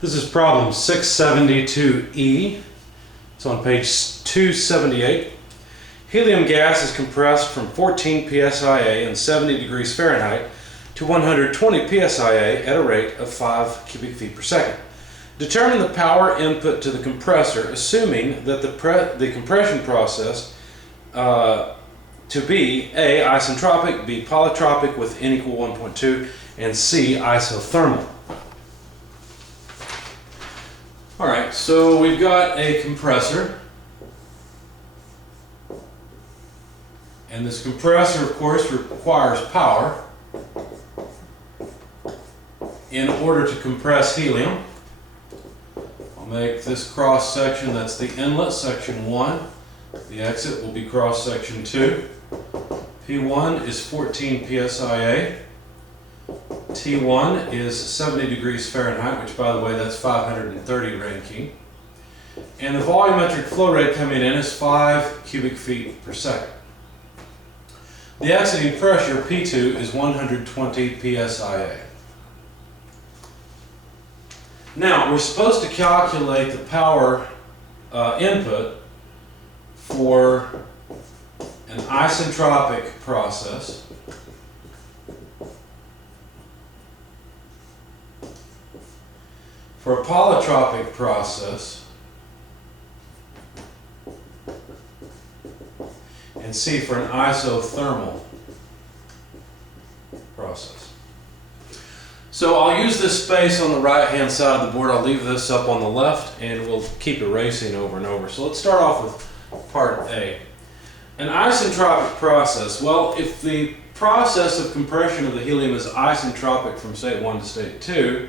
This is problem 672E. It's on page 278. Helium gas is compressed from 14 psia and 70 degrees Fahrenheit to 120 psia at a rate of 5 cubic feet per second. Determine the power input to the compressor, assuming that the compression process to be A, isentropic, B, polytropic with N equal 1.2, and C, isothermal. Alright, so we've got a compressor. And this compressor, of course, requires power in order to compress helium. I'll make this cross section, that's the inlet, section 1. The exit will be cross section 2. P1 is 14 psia. T1 is 70 degrees Fahrenheit, which, by the way, that's 530 Rankine. And the volumetric flow rate coming in is 5 cubic feet per second. The exiting pressure, P2, is 120 psia. Now, we're supposed to calculate the power input for an isentropic process for a polytropic process, and C for an isothermal process. So I'll use this space on the right hand side of the board. I'll leave this up on the left and we'll keep erasing over and over. So let's start off with part A. An isentropic process. Well, if the process of compression of the helium is isentropic from state 1 to state 2,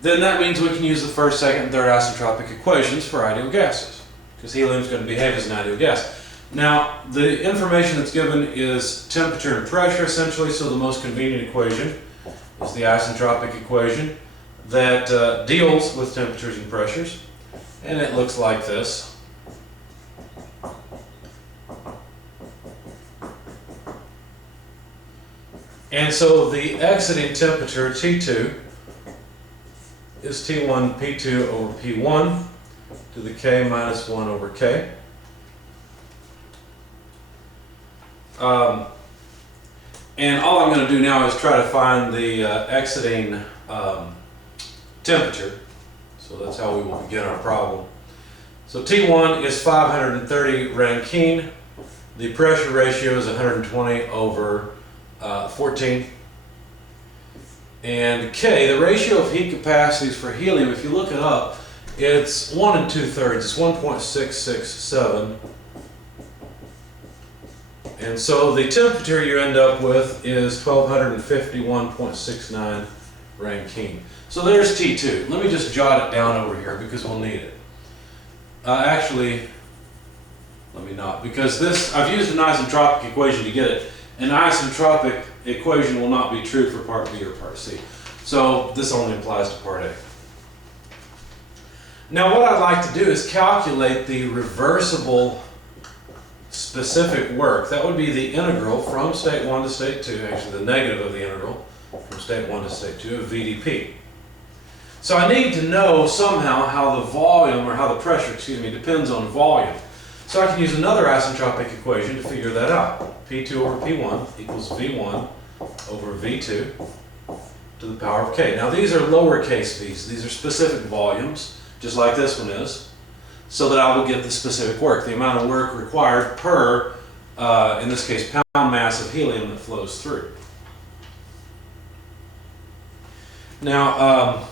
then that means we can use the first, second, and third isentropic equations for ideal gases, because helium is going to behave as an ideal gas. Now, the information that's given is temperature and pressure, essentially, so the most convenient equation is the isentropic equation that deals with temperatures and pressures, and it looks like this. And so the exiting temperature, T2, is T1 P2 over P1 to the K minus 1 over K. And all I'm going to do now is try to find the exiting temperature. So that's how we will begin our problem. So T1 is 530 Rankine. The pressure ratio is 120 over 14. And K, the ratio of heat capacities for helium, if you look it up, it's 1 2/3. It's 1.667. And so the temperature you end up with is 1251.69 Rankine. So there's T2. Let me just jot it down over here because we'll need it. Actually, let me not, because this, I've used an isentropic equation to get it. An isentropic equation will not be true for part B or part C. So this only applies to part A. Now what I'd like to do is calculate the reversible specific work. That would be the integral from state 1 to state 2, actually the negative of the integral from state 1 to state 2 of VdP. So I need to know somehow how the volume, or how the pressure, depends on volume. So I can use another isentropic equation to figure that out. P2 over P1 equals V1 over V2 to the power of K. Now these are lowercase v's. These are specific volumes, just like this one is, so that I will get the specific work, the amount of work required per, in this case, pound mass of helium that flows through. Now,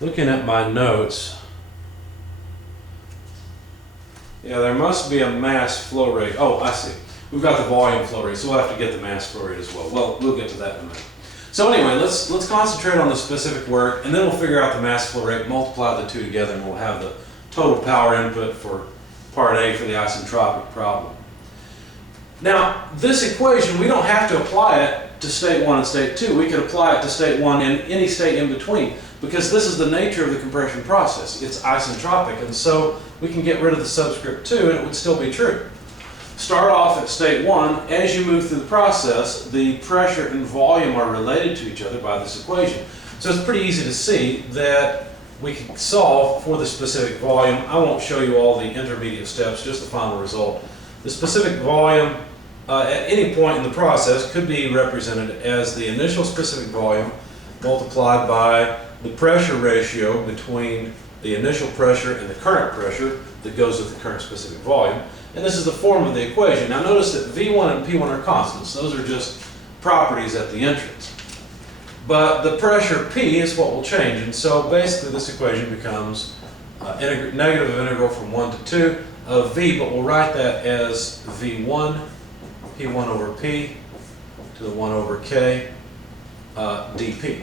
looking at my notes, yeah, there must be a mass flow rate. Oh, I see. We've got the volume flow rate, so we'll have to get the mass flow rate as well. Well, we'll get to that in a minute. So anyway, let's concentrate on the specific work, and then we'll figure out the mass flow rate, multiply the two together, and we'll have the total power input for part A for the isentropic problem. Now, this equation, we don't have to apply it to state 1 and state 2. We could apply it to state 1 and any state in between, because this is the nature of the compression process. It's isentropic, and so we can get rid of the subscript 2 and it would still be true. Start off at state 1. As you move through the process, the pressure and volume are related to each other by this equation. So it's pretty easy to see that we can solve for the specific volume. I won't show you all the intermediate steps, just the final result. The specific volume at any point in the process could be represented as the initial specific volume multiplied by the pressure ratio between the initial pressure and the current pressure that goes with the current specific volume. And this is the form of the equation. Now notice that V1 and P1 are constants. Those are just properties at the entrance. But the pressure P is what will change. And so basically this equation becomes negative integral from 1 to 2 of V, but we'll write that as V1, P1 over P to the 1 over K dP.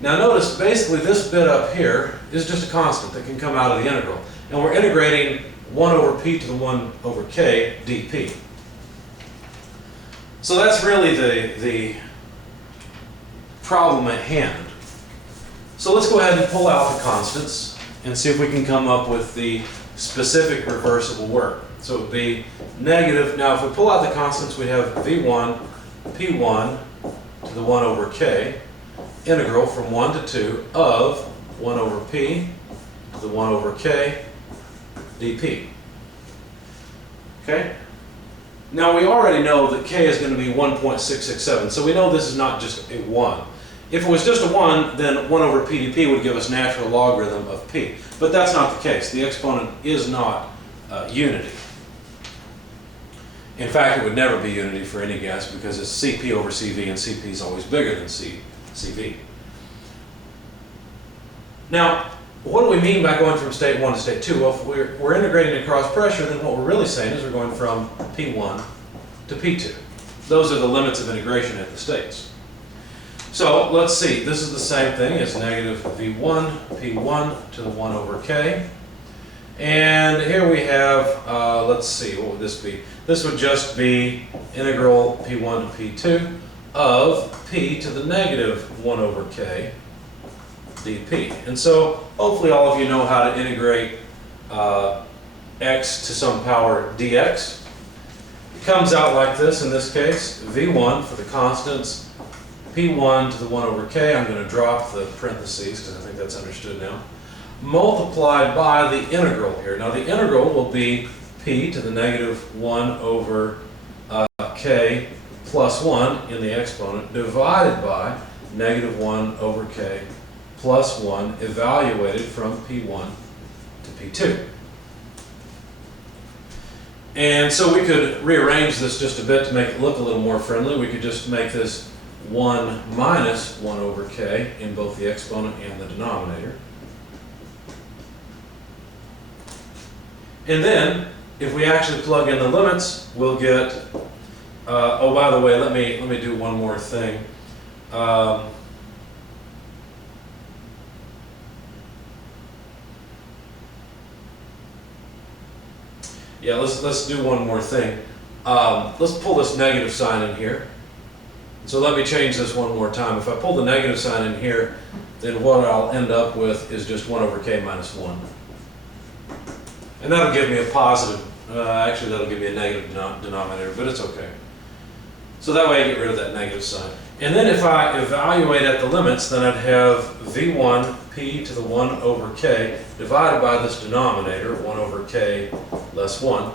Now notice basically this bit up here is just a constant that can come out of the integral. And we're integrating 1 over P to the 1 over K dP. So that's really the problem at hand. So let's go ahead and pull out the constants and see if we can come up with the specific reversible work. So it would be negative. Now if we pull out the constants, we have V1, P1 to the 1 over K, integral from 1 to 2 of 1 over P to the 1 over K dP. Okay? Now we already know that K is going to be 1.667, so we know this is not just a 1. If it was just a 1, then 1 over P dP would give us natural logarithm of P. But that's not the case. The exponent is not unity. In fact, it would never be unity for any gas because it's Cp over Cv, and Cp is always bigger than Cv. Now, what do we mean by going from state 1 to state 2? Well, if we're integrating across pressure, then what we're really saying is we're going from P1 to P2. Those are the limits of integration at the states. So let's see, this is the same thing as negative V1, P1 to the 1 over K. And here we have, let's see, what would this be? This would just be integral P1 to P2 of P to the negative 1 over K dP. And so hopefully all of you know how to integrate x to some power dx. It comes out like this in this case, V1 for the constants, P1 to the 1 over K, I'm going to drop the parentheses because I think that's understood now, multiplied by the integral here. Now the integral will be P to the negative 1 over K plus 1 in the exponent divided by negative 1 over K plus 1 evaluated from P1 to P2. And so we could rearrange this just a bit to make it look a little more friendly. We could just make this 1 minus 1 over K in both the exponent and the denominator. And then, if we actually plug in the limits, we'll get, oh, by the way, let me do one more thing. Yeah, let's do one more thing. Let's pull this negative sign in here. So let me change this one more time. If I pull the negative sign in here, then what I'll end up with is just 1 over K minus 1. And that'll give me a positive, actually that'll give me a negative denominator, but it's okay. So that way I get rid of that negative sign. And then if I evaluate at the limits, then I'd have V1 P to the 1 over K divided by this denominator, 1 over K less 1,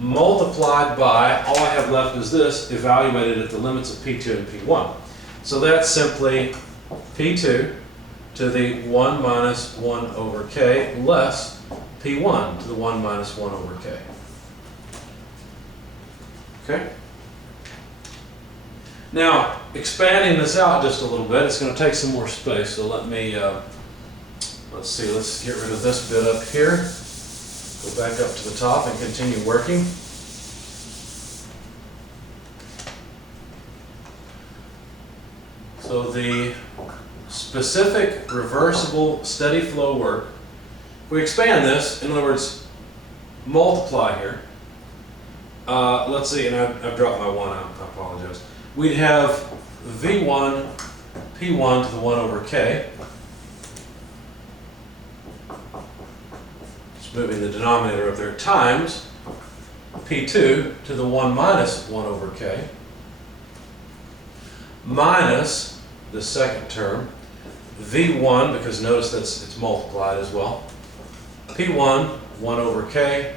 multiplied by, all I have left is this, evaluated at the limits of P2 and P1. So that's simply P2 to the 1 minus 1 over K less P1 to the 1 minus 1 over K. Okay? Now, expanding this out just a little bit, it's going to take some more space, so let me, let's see, let's get rid of this bit up here, go back up to the top and continue working. So the specific reversible steady flow work, we expand this, in other words, multiply here. Let's see, and I've dropped my 1 out, I apologize. We'd have V1 P1 to the 1 over K. Just moving the denominator up there, times P2 to the 1 minus 1 over K, minus this second term. V1, because notice it's multiplied as well. P1, 1 over K.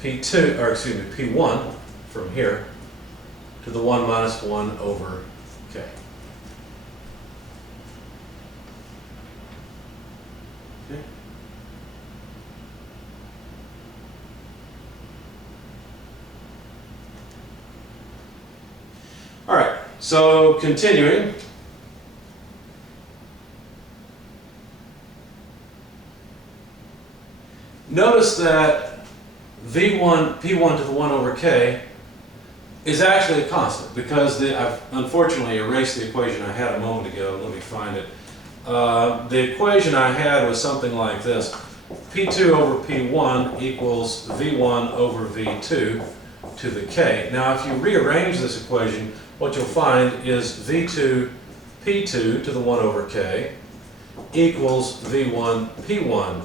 P2, or excuse me, P1 from here to the 1 minus 1 over K. Okay. All right, so continuing. Notice that P1 to the 1 over K is actually a constant because I've unfortunately erased the equation I had a moment ago. Let me find it. The equation I had was something like this. P2 over P1 equals V1 over V2 to the K. Now if you rearrange this equation, what you'll find is V2 P2 to the 1 over K equals V1 P1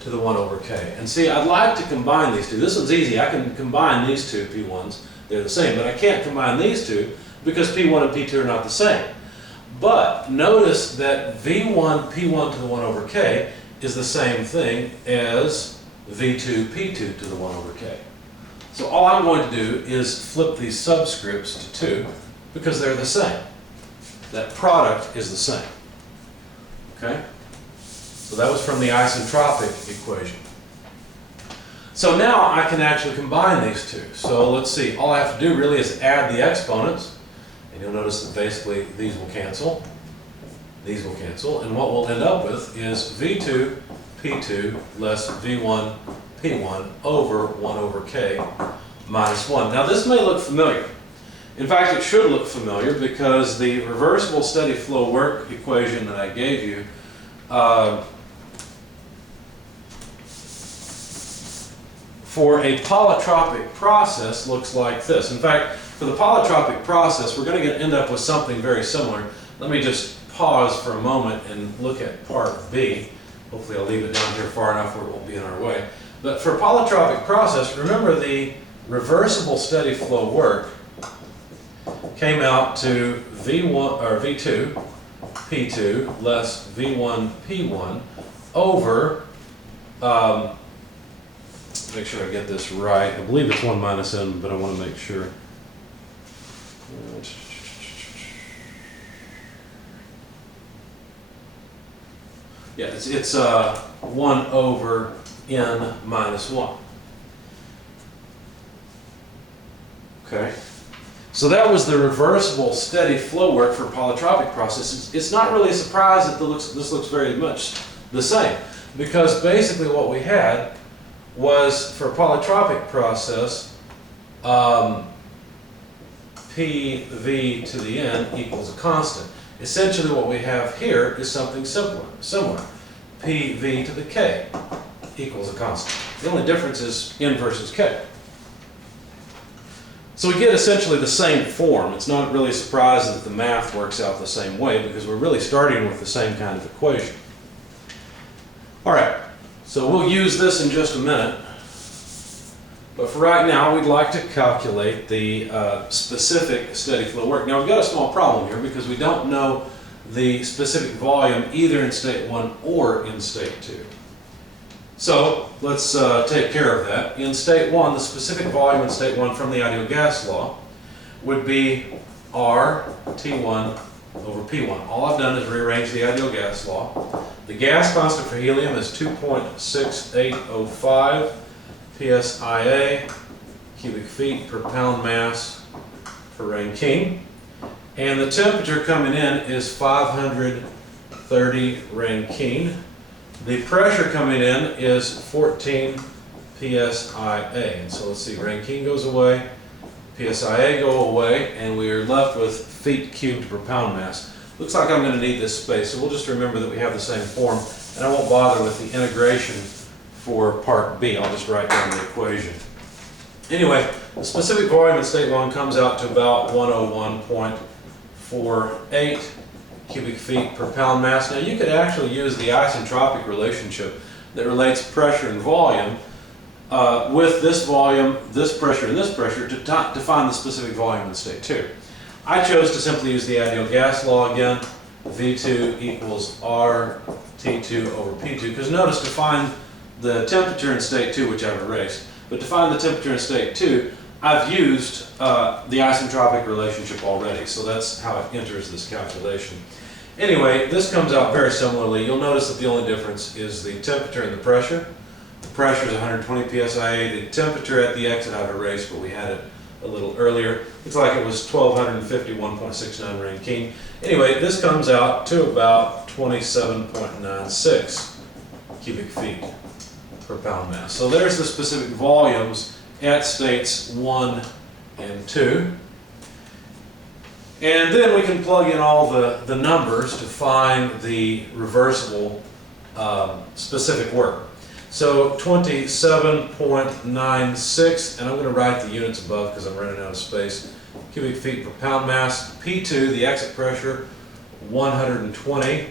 to the 1 over K. And see, I'd like to combine these two. This one's easy. I can combine these two P1s. They're the same, but I can't combine these two because P1 and P2 are not the same. But notice that V1 P1 to the 1 over K is the same thing as V2 P2 to the 1 over K. So all I'm going to do is flip these subscripts to 2 because they're the same. That product is the same. Okay? So that was from the isentropic equation. So now I can actually combine these two. So let's see, all I have to do really is add the exponents, and you'll notice that basically these will cancel, and what we'll end up with is V2 P2 less V1 P1 over 1 over K minus 1. Now this may look familiar. In fact, it should look familiar because the reversible steady flow work equation that I gave you for a polytropic process looks like this. In fact, for the polytropic process, we're going to end up with something very similar. Let me just pause for a moment and look at part B. Hopefully I'll leave it down here far enough where it won't be in our way. But for polytropic process, remember the reversible steady flow work came out to V1 or V2 P2 less V1 P1 over make sure I get this right. I believe it's 1 minus n, but I want to make sure. Yeah, it's 1 over n minus 1. Okay. So that was the reversible steady flow work for polytropic processes. It's not really a surprise that this looks very much the same, because basically what we had was for a polytropic process, PV to the n equals a constant. Essentially what we have here is something similar. PV to the k equals a constant. The only difference is n versus k. So we get essentially the same form. It's not really a surprise that the math works out the same way because we're really starting with the same kind of equation. All right, so we'll use this in just a minute. But for right now, we'd like to calculate the specific steady flow work. Now we've got a small problem here because we don't know the specific volume either in state 1 or in state 2. So let's take care of that. In state 1, the specific volume in state 1 from the ideal gas law would be R T1 over P1. All I've done is rearrange the ideal gas law. The gas constant for helium is 2.6805 psia, cubic feet per pound mass per Rankine. And the temperature coming in is 530 Rankine. The pressure coming in is 14 psia. And so let's see, Rankine goes away, psia go away, and we are left with feet cubed per pound mass. Looks like I'm going to need this space, so we'll just remember that we have the same form, and I won't bother with the integration for part B. I'll just write down the equation. Anyway, the specific volume in state 1 comes out to about 101.48 cubic feet per pound mass. Now you could actually use the isentropic relationship that relates pressure and volume with this volume, this pressure, and this pressure to find the specific volume in state 2. I chose to simply use the ideal gas law again. V2 equals RT2 over P2, because notice to find the temperature in state 2, which I've erased, but to find the temperature in state 2, I've used the isentropic relationship already, so that's how it enters this calculation. Anyway, this comes out very similarly. You'll notice that the only difference is the temperature and the pressure. The pressure is 120 psia. The temperature at the exit I've erased, but we had it a little earlier. Looks like it was 1251.69 Rankine. Anyway, this comes out to about 27.96 cubic feet per pound mass. So there's the specific volumes at states 1 and 2. And then we can plug in all the numbers to find the reversible specific work. So 27.96, and I'm going to write the units above because I'm running out of space, cubic feet per pound mass. P2, the exit pressure, 120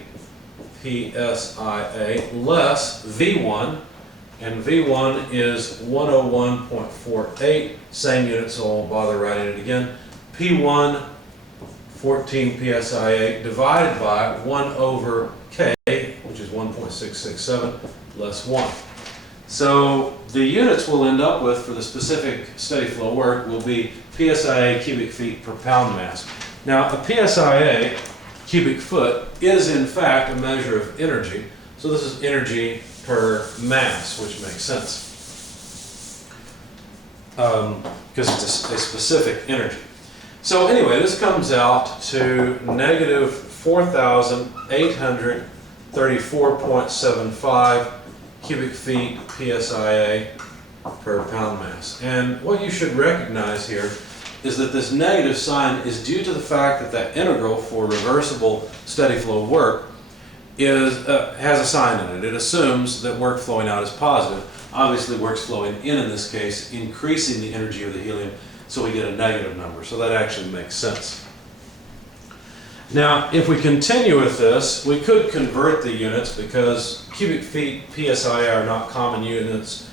psia, less V1, and V1 is 101.48, same unit, so I won't bother writing it again. P1, 14 psia, divided by 1 over K, which is 1.667, less 1. So the units we'll end up with for the specific steady flow work will be psia cubic feet per pound mass. Now, a psia cubic foot is in fact a measure of energy, so this is energy per mass, which makes sense because it's a specific energy. So anyway, this comes out to negative 4,834.75 cubic feet psia per pound mass. And what you should recognize here is that this negative sign is due to the fact that that integral for reversible steady flow work has a sign in it. It assumes that work flowing out is positive. Obviously, work's flowing in this case, increasing the energy of the helium, so we get a negative number. So that actually makes sense. Now, if we continue with this, we could convert the units because cubic feet psi are not common units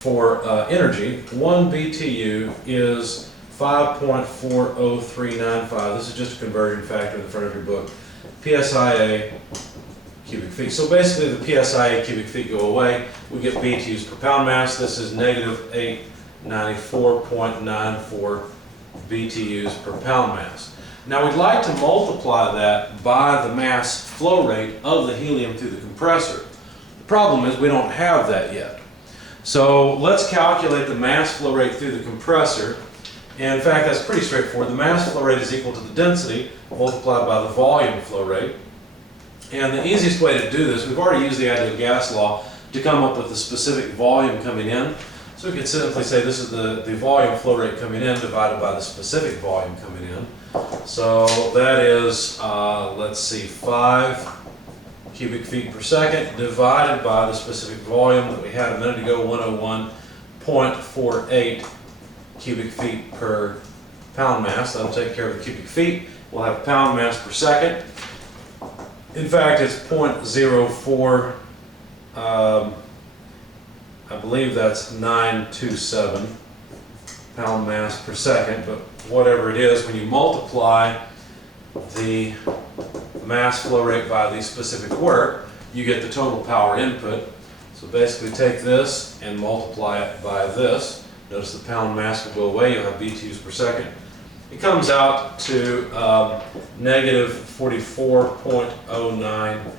for energy. 1 BTU is 5.40395. This is just a conversion factor in the front of your book. PSIA cubic feet. So basically the PSIA cubic feet go away. We get BTUs per pound mass. This is negative 894.94 BTUs per pound mass. Now we'd like to multiply that by the mass flow rate of the helium through the compressor. The problem is we don't have that yet. So let's calculate the mass flow rate through the compressor. And in fact, that's pretty straightforward. The mass flow rate is equal to the density multiplied by the volume flow rate. And the easiest way to do this, we've already used the ideal gas law to come up with the specific volume coming in. So we could simply say this is the volume flow rate coming in divided by the specific volume coming in. So that is, let's see, 5 cubic feet per second divided by the specific volume that we had a minute ago, 101.48 cubic feet per pound mass. That'll take care of the cubic feet. We'll have pound mass per second. In fact, it's 0.04, I believe that's 927 pound mass per second, but whatever it is, when you multiply the mass flow rate by the specific work, you get the total power input. So basically take this and multiply it by this. Notice the pound mass will go away, you'll have BTUs per second. It comes out to negative 44.09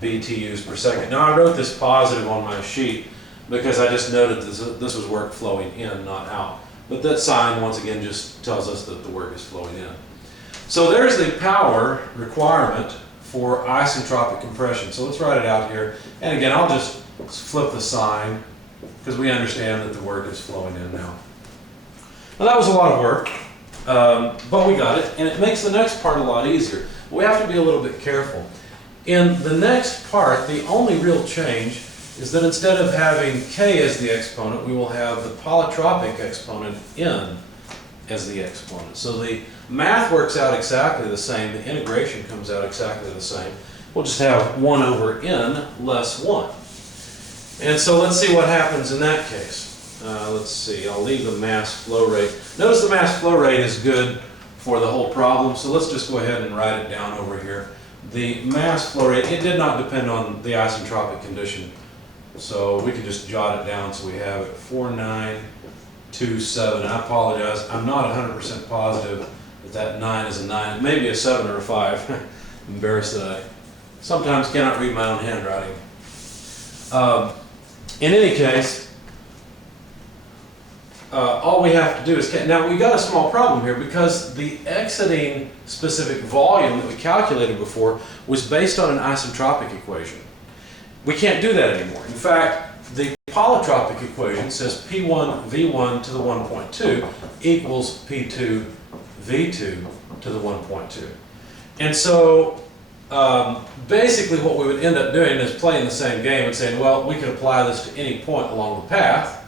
BTUs per second. Now I wrote this positive on my sheet because I just noted this was work flowing in, not out. But that sign, once again, just tells us that the work is flowing in. So there's the power requirement for isentropic compression. So let's write it out here. And again, I'll just flip the sign because we understand that the work is flowing in now. Now that was a lot of work, but we got it. And it makes the next part a lot easier. We have to be a little bit careful. In the next part, the only real change is that instead of having K as the exponent, we will have the polytropic exponent N as the exponent. So the math works out exactly the same, the integration comes out exactly the same. We'll just have 1 over N less 1. And so let's see what happens in that case. Let's see, I'll leave the mass flow rate. Notice the mass flow rate is good for the whole problem. So let's just go ahead and write it down over here. The mass flow rate, it did not depend on the isentropic condition. So we can just jot it down so we have it 4927. I apologize, I'm not 100% positive that 9 is a 9. It may be a 7 or a 5. I'm embarrassed that I sometimes cannot read my own handwriting. In any case, all we have to do is, now we got a small problem here because the exiting specific volume that we calculated before was based on an isentropic equation. We can't do that anymore. In fact, the polytropic equation says P1 V1 to the 1.2 equals P2 V2 to the 1.2. And so basically what we would end up doing is playing the same game and saying, well, we can apply this to any point along the path.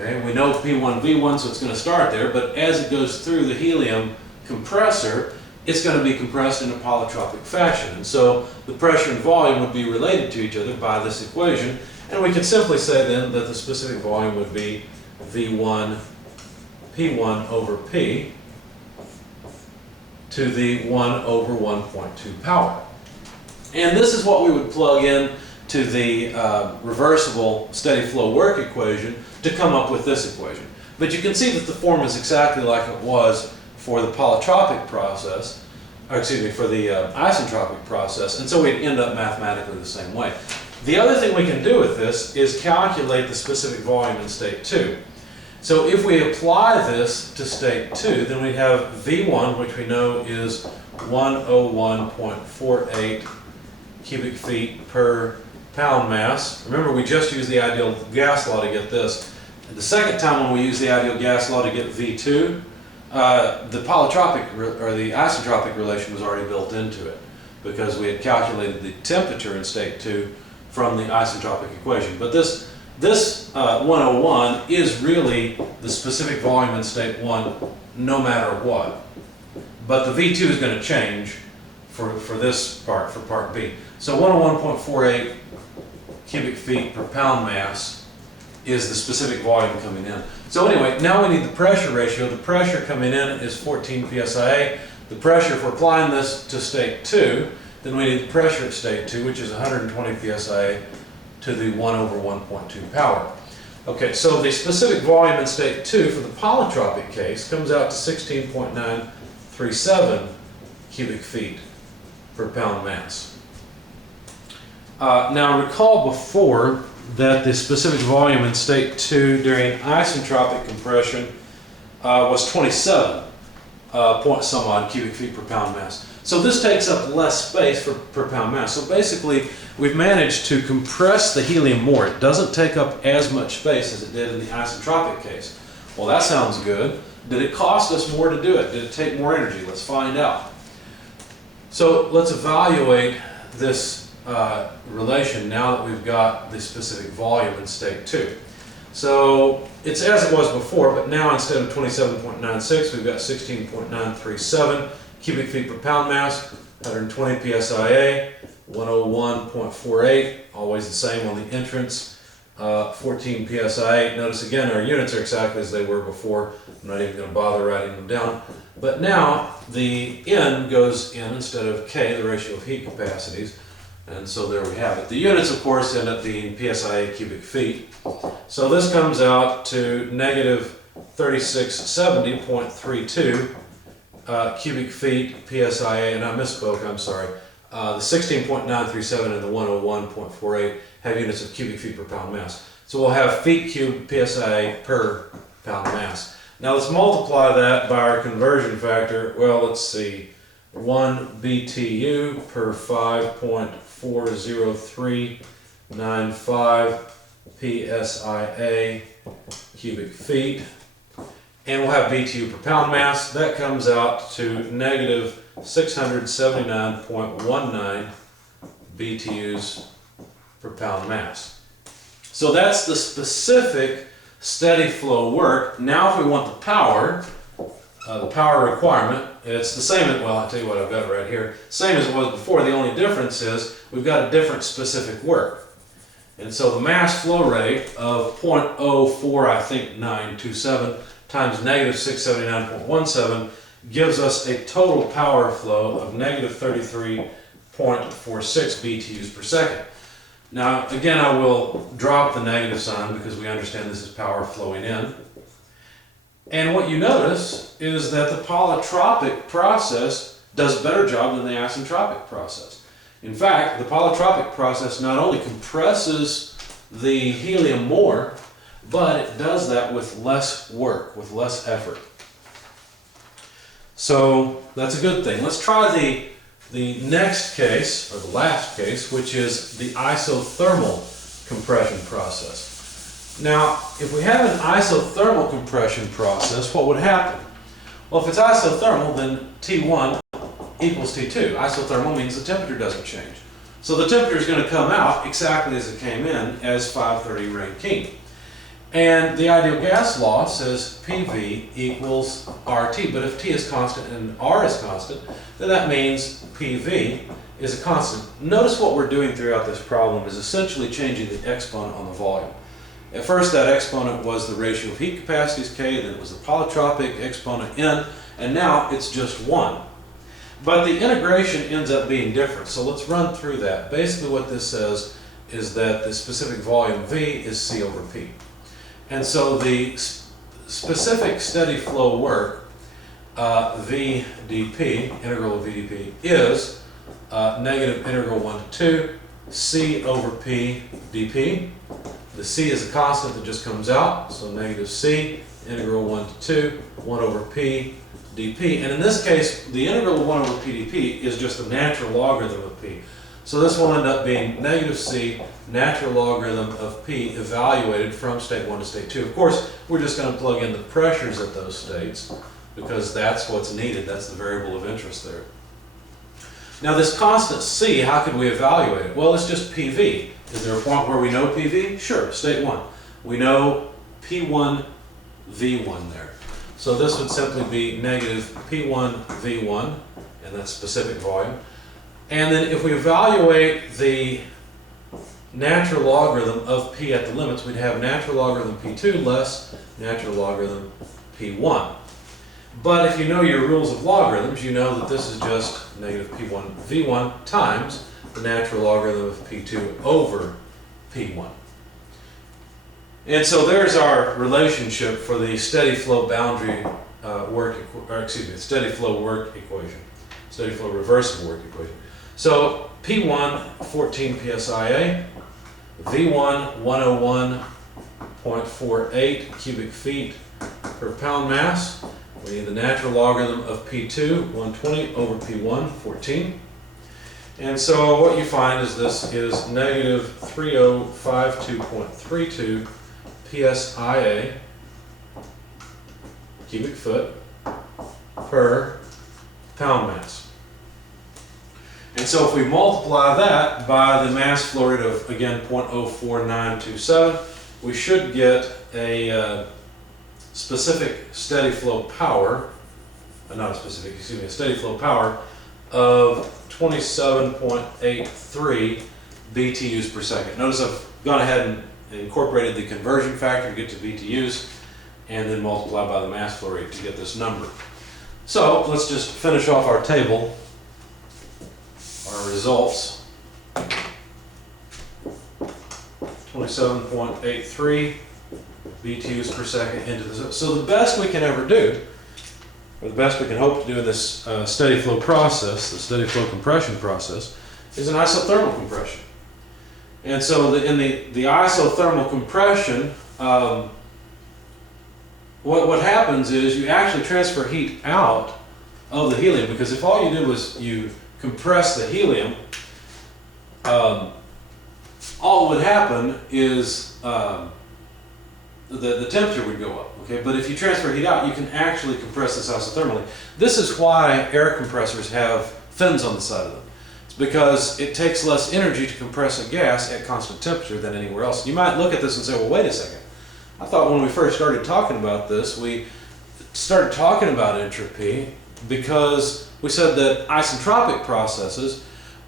Okay, we know P1 V1, so it's going to start there, but as it goes through the helium compressor, it's going to be compressed in a polytropic fashion. And so the pressure and volume would be related to each other by this equation. And we could simply say then that the specific volume would be V1 P1 over P to the 1 over 1.2 power. And this is what we would plug in to the reversible steady flow work equation to come up with this equation. But you can see that the form is exactly like it was for the polytropic process, or excuse me, for the isentropic process, and so we'd end up mathematically the same way. The other thing we can do with this is calculate the specific volume in state 2. So if we apply this to state 2, then we have V1, which we know is 101.48 cubic feet per pound mass. Remember, we just used the ideal gas law to get this. The second time when we used the ideal gas law to get V2, the polytropic or the isentropic relation was already built into it because we had calculated the temperature in state 2 from the isentropic equation. But this 101 is really the specific volume in state 1 no matter what. But the V2 is going to change for this part, for part B. So 101.48 cubic feet per pound mass is the specific volume coming in. So anyway, now we need the pressure ratio. The pressure coming in is 14 psia. The pressure, if we're applying this to state 2, then we need the pressure at state 2, which is 120 psia to the 1 over 1.2 power. Okay, so the specific volume in state 2 for the polytropic case comes out to 16.937 cubic feet per pound mass. Now recall before that the specific volume in state 2 during isentropic compression was 27 point some odd cubic feet per pound mass. So this takes up less space per pound mass. So basically we've managed to compress the helium more. It doesn't take up as much space as it did in the isentropic case. Well, that sounds good. Did it cost us more to do it? Did it take more energy? Let's find out. So let's evaluate this relation now that we've got the specific volume in state 2. So it's as it was before, but now instead of 27.96, we've got 16.937 cubic feet per pound mass, 120 psia, 101.48, always the same on the entrance, 14 psia. Notice again our units are exactly as they were before. I'm not even going to bother writing them down. But now the N goes in instead of K, the ratio of heat capacities. And so there we have it. The units, of course, end up being psia cubic feet. So this comes out to negative 3670.32 cubic feet psia, and I misspoke, I'm sorry. The 16.937 and the 101.48 have units of cubic feet per pound mass. So we'll have feet cubed psia per pound mass. Now let's multiply that by our conversion factor. Well, let's see. 1 BTU per 5.40395 psia cubic feet. And we'll have BTU per pound mass. That comes out to negative 679.19 BTUs per pound mass. So that's the specific steady flow work. Now if we want the power requirement, it's the same, well, I'll tell you what, I've got it right here. Same as it was before. The only difference is we've got a different specific work. And so the mass flow rate of 0.04, I think 927 times negative 679.17 gives us a total power flow of negative 33.46 BTUs per second. Now, again, I will drop the negative sign because we understand this is power flowing in. And what you notice is that the polytropic process does a better job than the isentropic process. In fact, the polytropic process not only compresses the helium more, but it does that with less work, with less effort. So that's a good thing. Let's try the next case, or the last case, which is the isothermal compression process. Now, if we have an isothermal compression process, what would happen? Well, if it's isothermal, then T1 equals T2. Isothermal means the temperature doesn't change. So the temperature is going to come out exactly as it came in, as 530 Rankine. And the ideal gas law says PV equals RT, but if T is constant and R is constant, then that means PV is a constant. Notice what we're doing throughout this problem is essentially changing the exponent on the volume. At first that exponent was the ratio of heat capacities K, then it was the polytropic exponent N, and now it's just 1. But the integration ends up being different, so let's run through that. Basically what this says is that the specific volume V is C over P. And so the specific steady flow work, V dP, integral of V dP, is negative integral 1 to 2, C over P dP. The C is a constant that just comes out, so negative C, integral 1 to 2, 1 over P dP. And in this case, the integral of 1 over P dP is just a natural logarithm of P. So this will end up being negative C, natural logarithm of P, evaluated from state 1 to state 2. Of course, we're just going to plug in the pressures at those states, because that's what's needed. That's the variable of interest there. Now this constant C, how could we evaluate it? Well, it's just PV. Is there a point where we know PV? Sure, state 1. We know P1, V1 there. So this would simply be negative P1, V1, and that's specific volume. And then if we evaluate the natural logarithm of P at the limits, we'd have natural logarithm P2 less natural logarithm P1. But if you know your rules of logarithms, you know that this is just negative P1 V1 times the natural logarithm of P2 over P1. And so there's our relationship for the steady flow boundary steady flow work equation, steady flow reversible work equation. So P1 14 psia, V1 101.48 cubic feet per pound mass. We need the natural logarithm of P2 120 over P1 14. And so what you find is this is negative 3052.32 psia cubic foot per pound mass. And so if we multiply that by the mass flow rate of, again, 0.04927, we should get a specific steady flow power, a steady flow power of 27.83 BTUs per second. Notice I've gone ahead and incorporated the conversion factor to get to BTUs, and then multiply by the mass flow rate to get this number. So let's just finish off our table, our results. 27.83 BTUs per second into this. So the best we can ever do, or the best we can hope to do in this steady flow process, the steady flow compression process, is an isothermal compression. And so in the isothermal compression, what happens is you actually transfer heat out of the helium, because if all you did was you compress the helium, all that would happen is the temperature would go up, okay? But if you transfer heat out, you can actually compress this isothermally. This is why air compressors have fins on the side of them. It's because it takes less energy to compress a gas at constant temperature than anywhere else. You might look at this and say, well, wait a second. I thought when we first started talking about this, we started talking about entropy because we said that isentropic processes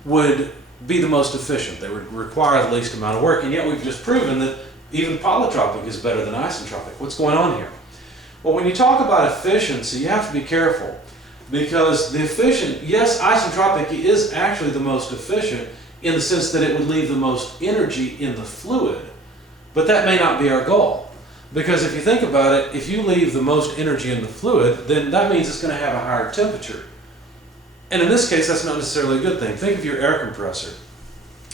would be the most efficient. They would require the least amount of work, and yet we've just proven that even polytropic is better than isentropic. What's going on here? Well, when you talk about efficiency, you have to be careful. Because the efficient, yes, isentropic is actually the most efficient in the sense that it would leave the most energy in the fluid, but that may not be our goal. Because if you think about it, if you leave the most energy in the fluid, then that means it's going to have a higher temperature. And in this case, that's not necessarily a good thing. Think of your air compressor.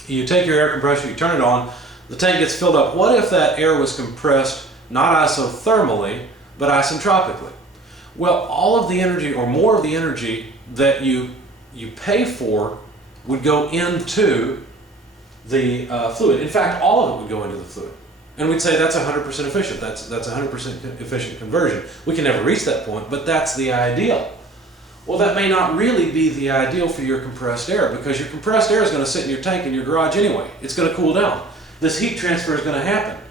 You take your air compressor, you turn it on, the tank gets filled up. What if that air was compressed not isothermally, but isentropically? Well, all of the energy, or more of the energy that you pay for, would go into the fluid. In fact, all of it would go into the fluid. And we'd say that's 100% efficient. That's 100% efficient conversion. We can never reach that point, but that's the ideal. Well, that may not really be the ideal for your compressed air, because your compressed air is going to sit in your tank in your garage anyway. It's going to cool down. This heat transfer is going to happen.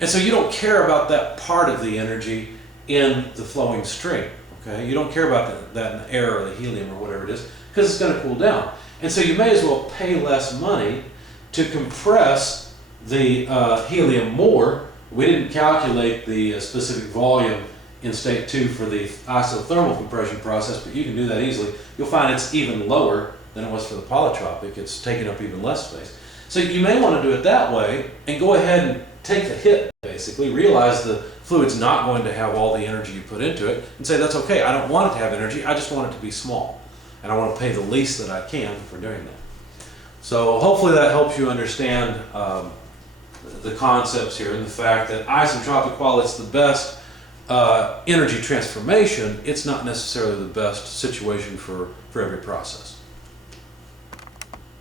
And so you don't care about that part of the energy in the flowing stream. Okay? You don't care about that in the air or the helium or whatever it is, because it's going to cool down. And so you may as well pay less money to compress the helium more. We didn't calculate the specific volume in state 2 for the isothermal compression process, but you can do that easily. You'll find it's even lower than it was for the polytropic. It's taking up even less space. So you may want to do it that way and go ahead and take the hit, basically. Realize the fluid's not going to have all the energy you put into it and say, that's okay, I don't want it to have energy, I just want it to be small. And I want to pay the least that I can for doing that. So hopefully that helps you understand the concepts here, and the fact that isentropic, while it's the best energy transformation, it's not necessarily the best situation for every process.